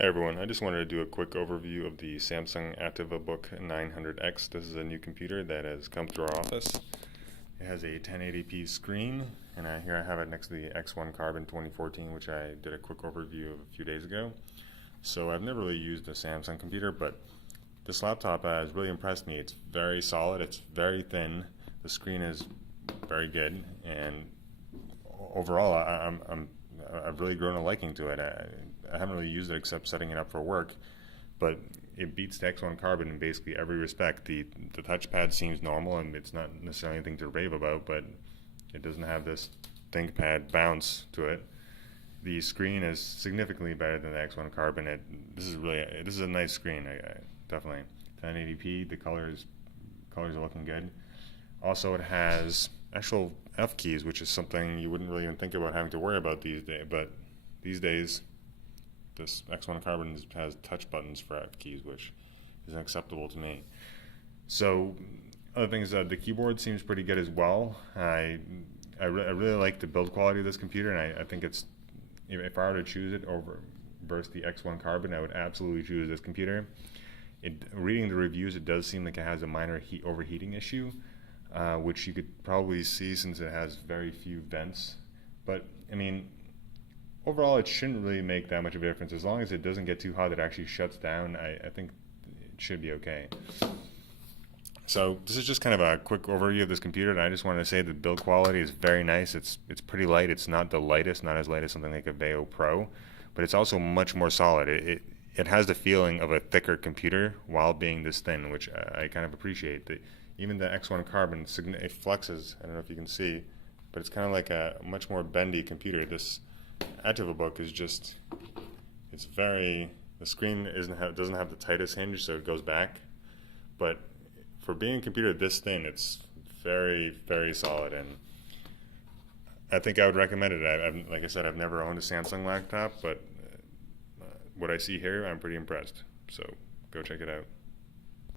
Hey everyone, I just wanted to do a quick overview of the Samsung Ativ Book 900X. This is a new computer that has come through our office. It has a 1080p screen, and here I have it next to the X1 Carbon 2014, which I did a quick overview of a few days ago. So I've never really used a Samsung computer, but this laptop has really impressed me. It's very solid, it's very thin, the screen is very good, and overall I've really grown a liking to it. I haven't really used it except setting it up for work, but it beats the X1 Carbon in basically every respect. The touchpad seems normal, and it's not necessarily anything to rave about, but it doesn't have this ThinkPad bounce to it. The screen is significantly better than the X1 Carbon. This is a nice screen. Definitely 1080p. The colors are looking good. Also, it has actual F keys, which is something you wouldn't really even think about having to worry about these days. But these days, this X1 Carbon has touch buttons for F keys, which isn't acceptable to me. So, other things, the keyboard seems pretty good as well. I really like the build quality of this computer, and I think it's, if I were to choose it over versus the X1 Carbon, I would absolutely choose this computer. Reading the reviews, it does seem like it has a minor overheating issue, which you could probably see since it has very few vents. But I mean, overall, it shouldn't really make that much of a difference. As long as it doesn't get too hot, it actually shuts down. I think it should be okay. So this is just kind of a quick overview of this computer, and I just wanted to say the build quality is very nice. It's pretty light. It's not the lightest, not as light as something like a Veo Pro, but it's also much more solid. It has the feeling of a thicker computer while being this thin, which I kind of appreciate. Even the X1 Carbon, it flexes. I don't know if you can see, but it's kind of like a much more bendy computer. This Ativ is just, the screen doesn't have the tightest hinge, so it goes back. But for being a computer this thin, it's very, very solid, and I think I would recommend it. Like I said, I've never owned a Samsung laptop, but what I see here, I'm pretty impressed. So go check it out.